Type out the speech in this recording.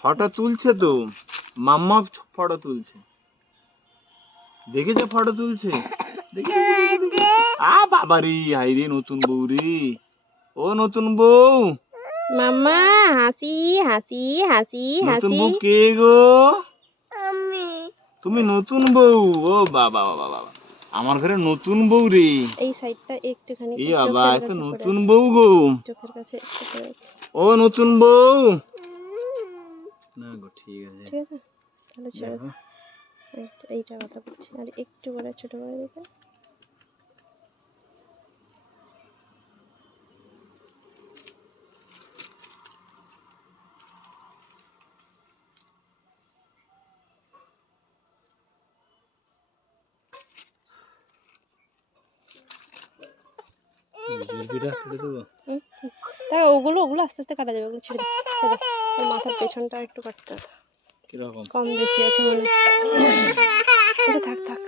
Photo তুলছে তো, মাম্মা photo তুলছে, দেখেছে ফটো তুলছে, বাবা রে, হাই রে নতুন বউ রে, ও নতুন বউ, মাম্মা হাসি হাসি হাসি নতুন হাসি। বউ কে গো? তুমি নতুন বউ? ও বাবা বাবা বাবা, আমার ঘরে নতুন বউ রে। এই সাইডটা একটুখানি এই বাবা, চোখের একটা কাছে পড়ে নতুন আছে, বউ গো, চোখের কাছে একটু পড়ে আছে। ও নতুন বউ। না গো, ঠিক আছে, ঠিক আছে, তাহলে ছেড়ে দাও। এইটা কথা বলছি, আর একটু করে ছোট করে দিতে। তাই ওগুলো আস্তে আস্তে কাটা যাবে, ওগুলো ছেড়ে দাও, ছেড়ে দাও। ওর মাথার পেছনটা একটু কাটতে হবে, কিরকম কম বেশি আছে মনে হয়। আচ্ছা থাক থাক।